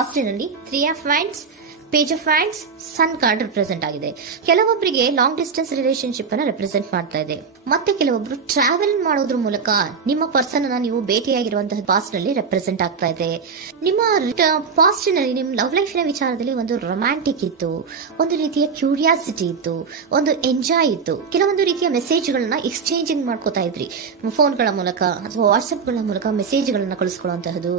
ಪಾಸ್ಟಿನಲ್ಲಿ 3 of wands, page of wands, sun card represent ಆಗಿದೆ. ಕೆಲವೊಬ್ಬರಿಗೆ long distance relationship ಅನ್ನ represent ಮಾಡ್ತಾ ಇದೆ. ಮತ್ತೆ ಕೆಲವೊಬ್ರು ಟ್ರಾವೆಲ್ ಮಾಡೋದ್ರ ಮೂಲಕ ನಿಮ್ಮ ಪರ್ಸನ್ ಅನ್ನ ನೀವು ಭೇಟಿಯಾಗಿರುವಂತಹ ಪಾಸ್ಟ್ ನಲ್ಲಿ ರೆಪ್ರೆಸೆಂಟ್ ಆಗ್ತಾ ಇದೆ. ನಿಮ್ಮ ಪಾಸ್ಟ್ ನಲ್ಲಿ ನಿಮ್ಮ ಲವ್ ಲೈಫ್ ನ ವಿಚಾರದಲ್ಲಿ ಒಂದು ರೊಮ್ಯಾಂಟಿಕ್ ಇತ್ತು, ಒಂದು ರೀತಿಯ ಕ್ಯೂರಿಯಾಸಿಟಿ ಇತ್ತು, ಒಂದು ಎಂಜಾಯ್ ಇತ್ತು. ಕೆಲವೊಂದು ರೀತಿಯ ಮೆಸೇಜ್ ಗಳನ್ನ ಎಕ್ಸ್ಚೇಂಜಿಂಗ್ ಮಾಡ್ಕೋತಾ ಇದ್ರಿ, ಫೋನ್ಗಳ ಮೂಲಕ ಅಥವಾ ವಾಟ್ಸ್ಆಪ್ ಗಳ ಮೂಲಕ ಮೆಸೇಜ್ ಗಳನ್ನ ಕಳಿಸ್ಕೊಳ್ಳುವಂತಹದ್ದು,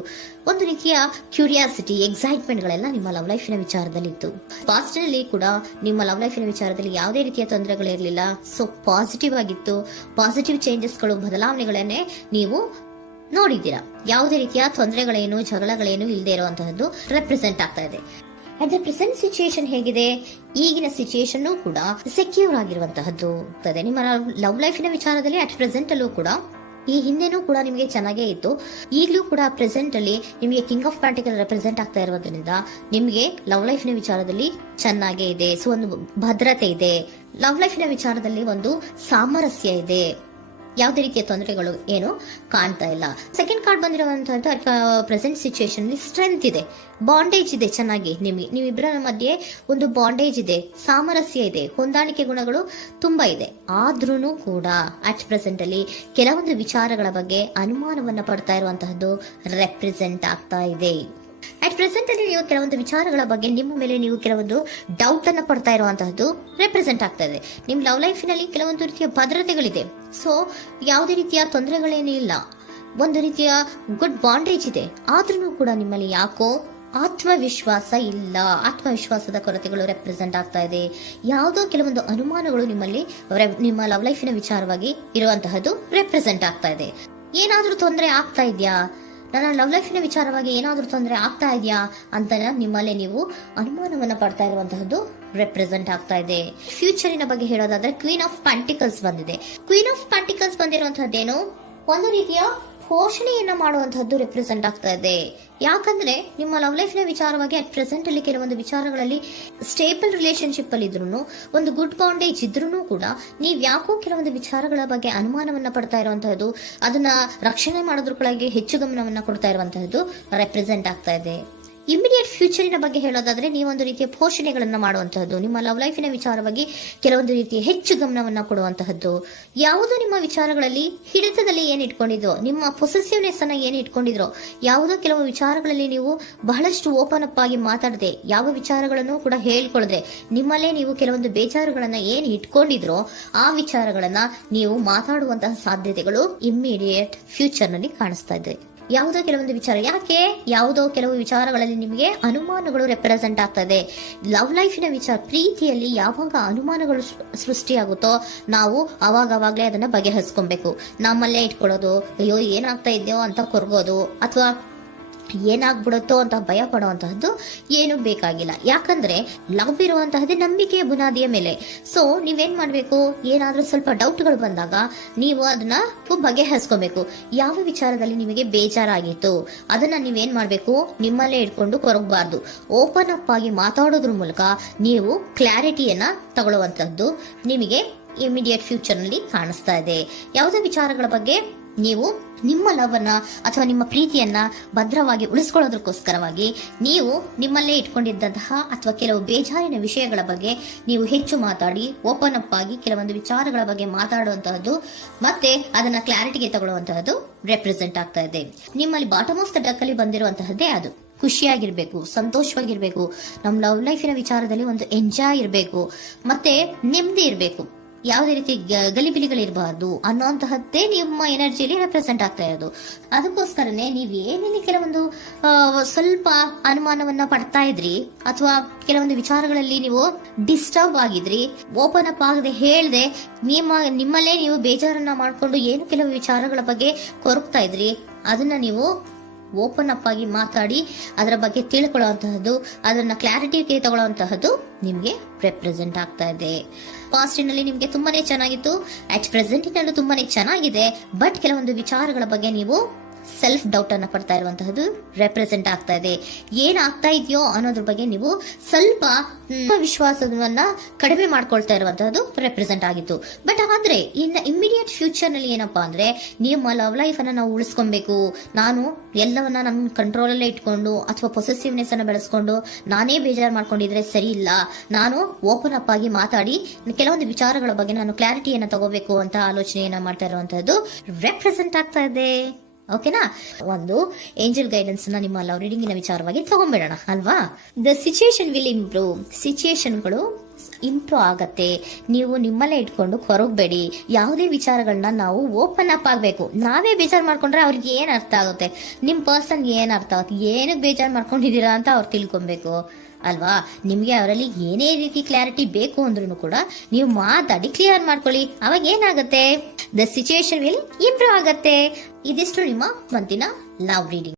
ಒಂದು ರೀತಿಯ ಕ್ಯೂರಿಯಾಸಿಟಿ, ಎಕ್ಸೈಟ್ಮೆಂಟ್ ಗಳೆಲ್ಲ ನಿಮ್ಮ ಲವ್ ಲೈಫ್ ನ ವಿಚಾರದಲ್ಲಿ ಇತ್ತು. ಪಾಸ್ಟ್ ನಲ್ಲಿ ಕೂಡ ನಿಮ್ಮ ಲವ್ ಲೈಫ್ ನ ವಿಚಾರದಲ್ಲಿ ಯಾವುದೇ ರೀತಿಯ ತೊಂದರೆಗಳಿರಲಿಲ್ಲ. ಸೊ ಪಾಸಿಟಿವ್ ಆಗಿತ್ತು. ಪಾಸಿಟಿವ್ ಚೇಂಜಸ್ ಗಳು, ಬದಲಾವಣೆಗಳನ್ನೇ ನೀವು ನೋಡಿದ್ದೀರಾ. ಯಾವುದೇ ರೀತಿಯ ತೊಂದರೆಗಳೇನು, ಜಗಳಗಳೇನು ಇಲ್ಲದೆ ಇರುವಂತಹದ್ದು ರೆಪ್ರೆಸೆಂಟ್ ಆಗ್ತಾ ಇದೆ. ಅಟ್ ದ ಪ್ರೆಸೆಂಟ್ ಸಿಚುಯೇಷನ್ ಹೇಗಿದೆ? ಈಗಿನ ಸಿಚುಯೇಷನ್ ಕೂಡ ಸೆಕ್ಯೂರ್ ಆಗಿರುವಂತಹದ್ದು. ನಿಮ್ಮ ಲವ್ ಲೈಫಿನ ವಿಚಾರದಲ್ಲಿ ಅಟ್ ಪ್ರೆಸೆಂಟ್ ಅಲ್ಲೂ ಕೂಡ, ಈ ಹಿಂದೆನೂ ಕೂಡ ನಿಮಗೆ ಚೆನ್ನಾಗೇ ಇತ್ತು, ಈಗಲೂ ಕೂಡ ಪ್ರೆಸೆಂಟ್ ಅಲ್ಲಿ ನಿಮಗೆ ಕಿಂಗ್ ಆಫ್ ಪ್ಯಾಂಟಿಕಲ್ ರೆಪ್ರೆಸೆಂಟ್ ಆಗ್ತಾ ಇರೋದ್ರಿಂದ ನಿಮಗೆ ಲವ್ ಲೈಫ್ ನ ವಿಚಾರದಲ್ಲಿ ಚೆನ್ನಾಗೇ ಇದೆ. ಸೊ ಒಂದು ಭದ್ರತೆ ಇದೆ. ಲವ್ ಲೈಫ್ ನ ವಿಚಾರದಲ್ಲಿ ಒಂದು ಸಾಮರಸ್ಯ ಇದೆ. ಯಾವುದೇ ರೀತಿಯ ತೊಂದರೆಗಳು ಏನು ಕಾಣ್ತಾ ಇಲ್ಲ. ಸೆಕೆಂಡ್ ಕಾರ್ಡ್ ಬಂದಿರುವಂತಹ ಪ್ರೆಸೆಂಟ್ ಸಿಚುಯೇಷನ್ ಅಲ್ಲಿ ಸ್ಟ್ರೆಂತ್ ಇದೆ, ಬಾಂಡೇಜ್ ಇದೆ. ಚೆನ್ನಾಗಿ ನೀವಿಬ್ಬರ ಮಧ್ಯೆ ಒಂದು ಬಾಂಡೇಜ್ ಇದೆ, ಸಾಮರಸ್ಯ ಇದೆ, ಹೊಂದಾಣಿಕೆ ಗುಣಗಳು ತುಂಬಾ ಇದೆ. ಆದ್ರೂ ಕೂಡ ಅಟ್ ಪ್ರೆಸೆಂಟ್ ಅಲ್ಲಿ ಕೆಲವೊಂದು ವಿಚಾರಗಳ ಬಗ್ಗೆ ಅನುಮಾನವನ್ನ ಪಡ್ತಾ ಇರುವಂತಹದ್ದು ರೆಪ್ರೆಸೆಂಟ್ ಆಗ್ತಾ ಇದೆ. ಅಟ್ ಪ್ರೆಸೆಂಟ್ ಅಲ್ಲಿ ನೀವು ಕೆಲವೊಂದು ವಿಚಾರಗಳ ಬಗ್ಗೆ ನಿಮ್ಮ ಮೇಲೆ ನೀವು ಕೆಲವೊಂದು ಡೌಟ್ ಅನ್ನ ಪಡ್ತಾ ಇರುವಂತಹದ್ದು ರೆಪ್ರೆಸೆಂಟ್ ಆಗ್ತಾ ಇದೆ. ನಿಮ್ ಲವ್ ಲೈಫ್ ನಲ್ಲಿ ಕೆಲವೊಂದು ರೀತಿಯ ಭದ್ರತೆಗಳಿದೆ. ಸೊ ಯಾವುದೇ ರೀತಿಯ ತೊಂದರೆಗಳೇನೂ ಇಲ್ಲ, ಒಂದು ರೀತಿಯ ಗುಡ್ ಬಾಂಡೇಜ್ ಇದೆ. ಆದ್ರೂ ಕೂಡ ನಿಮ್ಮಲ್ಲಿ ಯಾಕೋ ಆತ್ಮವಿಶ್ವಾಸ ಇಲ್ಲ, ಆತ್ಮವಿಶ್ವಾಸದ ಕೊರತೆಗಳು ರೆಪ್ರೆಸೆಂಟ್ ಆಗ್ತಾ ಇದೆ. ಯಾವುದೋ ಕೆಲವೊಂದು ಅನುಮಾನಗಳು ನಿಮ್ಮಲ್ಲಿ ನಿಮ್ಮ ಲವ್ ಲೈಫಿನ ವಿಚಾರವಾಗಿ ಇರುವಂತಹದ್ದು ರೆಪ್ರೆಸೆಂಟ್ ಆಗ್ತಾ ಇದೆ. ಏನಾದ್ರೂ ತೊಂದರೆ ಆಗ್ತಾ ಇದೆಯಾ, ನನ್ನ ಲವ್ ಲೈಫಿನ ವಿಚಾರವಾಗಿ ಏನಾದ್ರೂ ತೊಂದರೆ ಆಗ್ತಾ ಇದೆಯಾ ಅಂತ ನಿಮ್ಮಲ್ಲೇ ನೀವು ಅನುಮಾನವನ್ನ ಪಡ್ತಾ ಇರುವಂತಹದ್ದು ರೆಪ್ರೆಸೆಂಟ್ ಆಗ್ತಾ ಇದೆ. ಫ್ಯೂಚರಿನ ಬಗ್ಗೆ ಹೇಳೋದಾದ್ರೆ ಕ್ವೀನ್ ಆಫ್ ಪ್ಯಾಂಟಿಕಲ್ಸ್ ಬಂದಿದೆ. ಕ್ವೀನ್ ಆಫ್ ಪ್ಯಾಂಟಿಕಲ್ಸ್ ಬಂದಿರುವಂತಹದ್ದೇನು, ಒಂದು ರೀತಿಯ ಪೋಷಣೆಯನ್ನ ಮಾಡುವಂತಹದ್ದು ರೆಪ್ರೆಸೆಂಟ್ ಆಗ್ತಾ ಇದೆ. ಯಾಕಂದ್ರೆ ನಿಮ್ಮ ಲವ್ ಲೈಫ್ ನ ವಿಚಾರವಾಗಿ ಅಟ್ ಪ್ರೆಸೆಂಟ್ ಅಲ್ಲಿ ಕೆಲವೊಂದು ವಿಚಾರಗಳಲ್ಲಿ ಸ್ಟೇಬಲ್ ರಿಲೇಶನ್ಶಿಪ್ ಅಲ್ಲಿ ಇದ್ರು, ಒಂದು ಗುಡ್ ಬಾಂಡೇಜ್ ಇದ್ರೂ ಕೂಡ ನೀವ್ ಯಾಕೋ ಕೆಲವೊಂದು ವಿಚಾರಗಳ ಬಗ್ಗೆ ಅನುಮಾನವನ್ನ ಪಡ್ತಾ ಇರುವಂತಹದ್ದು, ಅದನ್ನ ರಕ್ಷಣೆ ಮಾಡೋದ್ರೊಳಗೆ ಹೆಚ್ಚು ಗಮನವನ್ನ ಕೊಡ್ತಾ ಇರುವಂತಹದ್ದು ರೆಪ್ರೆಸೆಂಟ್ ಆಗ್ತಾ ಇದೆ. ಇಮಿಡಿಯೇಟ್ ಫ್ಯೂಚರಿನ ಬಗ್ಗೆ ಹೇಳೋದಾದ್ರೆ ನೀವೊಂದು ರೀತಿಯ ಪೋಷಣೆಗಳನ್ನ ಮಾಡುವಂತಹದ್ದು, ನಿಮ್ಮ ಲವ್ ಲೈಫಿನ ವಿಚಾರವಾಗಿ ಕೆಲವೊಂದು ರೀತಿಯ ಹೆಚ್ಚು ಗಮನವನ್ನ ಕೊಡುವಂತಹದ್ದು, ಯಾವುದೋ ನಿಮ್ಮ ವಿಚಾರಗಳಲ್ಲಿ ಹಿಡಿತದಲ್ಲಿ ಏನ್ ಇಟ್ಕೊಂಡಿದ್ರೋ, ನಿಮ್ಮ ಪೊಸೆಸಿವ್ನೆಸ್ ಅನ್ನ ಏನ್ ಇಟ್ಕೊಂಡಿದ್ರೋ, ಯಾವುದೋ ಕೆಲವು ವಿಚಾರಗಳಲ್ಲಿ ನೀವು ಬಹಳಷ್ಟು ಓಪನ್ ಅಪ್ ಆಗಿ ಮಾತಾಡದೆ, ಯಾವ ವಿಚಾರಗಳನ್ನು ಕೂಡ ಹೇಳ್ಕೊಳ್ಳದೆ, ನಿಮ್ಮಲ್ಲೇ ನೀವು ಕೆಲವೊಂದು ಬೇಜಾರುಗಳನ್ನ ಏನ್ ಇಟ್ಕೊಂಡಿದ್ರೋ ಆ ವಿಚಾರಗಳನ್ನ ನೀವು ಮಾತಾಡುವಂತಹ ಸಾಧ್ಯತೆಗಳು ಇಮ್ಮಿಡಿಯೇಟ್ ಫ್ಯೂಚರ್ ನಲ್ಲಿ ಕಾಣಿಸ್ತಾ ಇದೆ. ಯಾವುದೋ ಕೆಲವೊಂದು ವಿಚಾರ, ಯಾಕೆ ಯಾವುದೋ ಕೆಲವು ವಿಚಾರಗಳಲ್ಲಿ ನಿಮಗೆ ಅನುಮಾನಗಳು ರೆಪ್ರೆಸೆಂಟ್ ಆಗ್ತದೆ. ಲವ್ ಲೈಫಿನ ವಿಚಾರ, ಪ್ರೀತಿಯಲ್ಲಿ ಯಾವಾಗ ಅನುಮಾನಗಳು ಸೃಷ್ಟಿಯಾಗುತ್ತೋ ನಾವು ಅವಾಗವಾಗ್ಲೇ ಅದನ್ನ ಬಗೆಹರಿಸ್ಕೊಬೇಕು. ನಮ್ಮಲ್ಲೇ ಇಟ್ಕೊಳ್ಳೋದು, ಅಯ್ಯೋ ಏನಾಗ್ತಾ ಇದೆಯೋ ಅಂತ ಕೊರಗೋದು ಅಥವಾ ಏನಾಗ್ಬಿಡುತ್ತೋ ಅಂತ ಭಯ ಪಡುವಂತಹದ್ದು ಏನು ಬೇಕಾಗಿಲ್ಲ. ಯಾಕಂದ್ರೆ ಲವ್ ಇರುವಂತಹದ್ದೇ ನಂಬಿಕೆಯ ಬುನಾದಿಯ ಮೇಲೆ. ಸೊ ನೀವೇನ್ ಮಾಡ್ಬೇಕು, ಏನಾದ್ರೂ ಸ್ವಲ್ಪ ಡೌಟ್ಗಳು ಬಂದಾಗ ನೀವು ಅದನ್ನ ಬಗೆಹರಿಸ್ಕೋಬೇಕು. ಯಾವ ವಿಚಾರದಲ್ಲಿ ನಿಮಗೆ ಬೇಜಾರಾಗಿತ್ತು ಅದನ್ನ ನೀವೇನ್ ಮಾಡ್ಬೇಕು, ನಿಮ್ಮಲ್ಲೇ ಇಟ್ಕೊಂಡು ಕೊರಗಬಾರ್ದು. ಓಪನ್ ಅಪ್ ಆಗಿ ಮಾತಾಡೋದ್ರ ಮೂಲಕ ನೀವು ಕ್ಲಾರಿಟಿಯನ್ನ ತಗೊಳ್ಳುವಂತಹದ್ದು ನಿಮಗೆ ಇಮಿಡಿಯೇಟ್ ಫ್ಯೂಚರ್ ನಲ್ಲಿ ಕಾಣಿಸ್ತಾ ಇದೆ. ಯಾವುದೇ ವಿಚಾರಗಳ ಬಗ್ಗೆ ನೀವು ನಿಮ್ಮ ಲವ್ ಅನ್ನ ಅಥವಾ ನಿಮ್ಮ ಪ್ರೀತಿಯನ್ನ ಭದ್ರವಾಗಿ ಉಳಿಸ್ಕೊಳ್ಳೋದಕ್ಕೋಸ್ಕರವಾಗಿ ನೀವು ನಿಮ್ಮಲ್ಲೇ ಇಟ್ಕೊಂಡಿದ್ದಂತಹ ಅಥವಾ ಕೆಲವು ಬೇಜಾರಿನ ವಿಷಯಗಳ ಬಗ್ಗೆ ನೀವು ಹೆಚ್ಚು ಮಾತಾಡಿ, ಓಪನ್ ಅಪ್ ಆಗಿ ಕೆಲವೊಂದು ವಿಚಾರಗಳ ಬಗ್ಗೆ ಮಾತಾಡುವಂತಹದ್ದು ಮತ್ತೆ ಅದನ್ನ ಕ್ಲಾರಿಟಿಗೆ ತಗೊಳ್ಳುವಂತಹದ್ದು ರೆಪ್ರೆಸೆಂಟ್ ಆಗ್ತಾ ಇದೆ. ನಿಮ್ಮಲ್ಲಿ ಬಾಟಮ್ ಆಫ್ ದ ಡೆಕ್ ಅಲ್ಲಿ ಬಂದಿರುವಂತಹದ್ದೇ ಅದು. ಖುಷಿಯಾಗಿರ್ಬೇಕು, ಸಂತೋಷವಾಗಿರ್ಬೇಕು, ನಮ್ಮ ಲವ್ ಲೈಫಿನ ವಿಚಾರದಲ್ಲಿ ಒಂದು ಎಂಜಾಯ್ ಇರಬೇಕು, ಮತ್ತೆ ನೆಮ್ಮದಿ ಇರಬೇಕು, ಯಾವುದೇ ರೀತಿ ಗಲಿಬಿಲಿಗಳಿರಬಾರ್ದು ಅನ್ನೋಂತಹದ್ದೇ ನಿಮ್ಮ ಎನರ್ಜಿಯಲ್ಲಿ ರೆಪ್ರೆಸೆಂಟ್ ಆಗ್ತಾ ಇರೋದು. ಅದಕ್ಕೋಸ್ಕರನೇ ನೀವ್ ಏನೇನು ಕೆಲವೊಂದು ಸ್ವಲ್ಪ ಅನುಮಾನವನ್ನ ಪಡ್ತಾ ಇದ್ರಿ ಅಥವಾ ಕೆಲವೊಂದು ವಿಚಾರಗಳಲ್ಲಿ ನೀವು ಡಿಸ್ಟರ್ಬ್ ಆಗಿದ್ರಿ, ಓಪನ್ ಅಪ್ ಆಗದೆ ಹೇಳ್ದೆ ನಿಮ್ಮಲ್ಲೇ ನೀವು ಬೇಜಾರನ್ನ ಮಾಡ್ಕೊಂಡು ಏನು ಕೆಲವು ವಿಚಾರಗಳ ಬಗ್ಗೆ ಕೊರಗ್ತಾ ಇದ್ರಿ, ಅದನ್ನ ನೀವು ಓಪನ್ ಅಪ್ ಆಗಿ ಮಾತಾಡಿ ಅದರ ಬಗ್ಗೆ ತಿಳ್ಕೊಳ್ಳುವಂತಹದ್ದು, ಅದನ್ನ ಕ್ಲಾರಿಟಿಗೆ ತಗೊಳ್ಳುವಂತಹದ್ದು ನಿಮ್ಗೆ ರೆಪ್ರೆಸೆಂಟ್ ಆಗ್ತಾ ಇದೆ. ಪಾಸ್ಟಿನಲ್ಲಿ ನಿಮ್ಗೆ ತುಂಬಾನೇ ಚೆನ್ನಾಗಿತ್ತು, ಅಟ್ ಪ್ರೆಸೆಂಟಿನಲ್ಲೂ ತುಂಬಾನೇ ಚೆನ್ನಾಗಿದೆ. ಬಟ್ ಕೆಲವೊಂದು ವಿಚಾರಗಳ ಬಗ್ಗೆ ನೀವು ಸೆಲ್ಫ್ ಡೌಟ್ ಅನ್ನ ಪಡ್ತಾ ಇರುವಂತಹದ್ದು ರೆಪ್ರೆಸೆಂಟ್ ಆಗ್ತಾ ಇದೆ. ಏನಾಗ್ತಾ ಇದೆಯೋ ಅನ್ನೋದ್ರ ಬಗ್ಗೆ ನೀವು ಸ್ವಲ್ಪ ವಿಶ್ವಾಸವನ್ನ ಕಡಿಮೆ ಮಾಡ್ಕೊಳ್ತಾ ಇರುವಂತಹದ್ದು ರೆಪ್ರೆಸೆಂಟ್ ಆಗಿತ್ತು. ಬಟ್ ಆದ್ರೆ ಇನ್ನು ಇಮಿಡಿಯೇಟ್ ಫ್ಯೂಚರ್ ನಲ್ಲಿ ಏನಪ್ಪಾ ಅಂದ್ರೆ ನಿಮ್ಮ ಲವ್ ಲೈಫ್ ಅನ್ನ ನಾವು ಉಳಿಸ್ಕೊಬೇಕು, ನಾನು ಎಲ್ಲವನ್ನ ನಮ್ಮ ಕಂಟ್ರೋಲ್ ಅಲ್ಲೇ ಇಟ್ಕೊಂಡು ಅಥವಾ ಪೊಸೆಸಿವ್ನೆಸ್ ಅನ್ನ ಬೆಳೆಸ್ಕೊಂಡು ನಾನೇ ಬೇಜಾರು ಮಾಡ್ಕೊಂಡಿದ್ರೆ ಸರಿ ಇಲ್ಲ, ನಾನು ಓಪನ್ ಅಪ್ ಆಗಿ ಮಾತಾಡಿ ಕೆಲವೊಂದು ವಿಚಾರಗಳ ಬಗ್ಗೆ ನಾನು ಕ್ಲಾರಿಟಿಯನ್ನ ತಗೋಬೇಕು ಅಂತ ಆಲೋಚನೆಯನ್ನ ಮಾಡ್ತಾ ಇರುವಂತಹದ್ದು ರೆಪ್ರೆಸೆಂಟ್ ಆಗ್ತಾ ಇದೆ. ಓಕೆನಾ? ಒಂದು ಏಂಜಲ್ ಗೈಡೆನ್ಸ್ ನ ನಿಮ್ಮ ಲವ್ ರೀಡಿಂಗಿನ ವಿಚಾರವಾಗಿ ತಗೊಂಡ್ಬಿಡೋಣ ಅಲ್ವಾ. The situation will improve. ಸಿಚುಯೇಷನ್ಗಳು ಇಂಪ್ರೂವ್ ಆಗತ್ತೆ. ನೀವು ನಿಮ್ಮಲ್ಲೇ ಇಟ್ಕೊಂಡು ಹೊರಗಬೇಡಿ. ಯಾವುದೇ ವಿಚಾರಗಳನ್ನ ನಾವು ಓಪನ್ ಅಪ್ ಆಗ್ಬೇಕು. ನಾವೇ ಬೇಜಾರು ಮಾಡ್ಕೊಂಡ್ರೆ ಅವ್ರಿಗೆ ಏನ್ ಅರ್ಥ ಆಗುತ್ತೆ, ನಿಮ್ ಪರ್ಸನ್ ಏನ್ ಅರ್ಥ ಆಗುತ್ತೆ, ಏನಕ್ಕೆ ಬೇಜಾರು ಮಾಡ್ಕೊಂಡಿದೀರಾ ಅಂತ ಅವ್ರು ತಿಳ್ಕೊಬೇಕು ಅಲ್ವಾ. ನಿಮ್ಗೆ ಅವರಲ್ಲಿ ಏನೇ ರೀತಿ ಕ್ಲಾರಿಟಿ ಬೇಕು ಅಂದ್ರೂ ಕೂಡ ನೀವು ಮಾತಾಡಿ ಕ್ಲಿಯರ್ ಮಾಡ್ಕೊಳ್ಳಿ. ಅವಾಗ ಏನಾಗುತ್ತೆ, ದ ಸಿಚುಯೇಷನ್ ವಿಲ್ ಇಂಪ್ರೂವ್ ಆಗತ್ತೆ. ಇದಿಷ್ಟು ನಿಮ್ಮ ಮಂತಿನ ಲವ್ ರೀಡಿಂಗ್.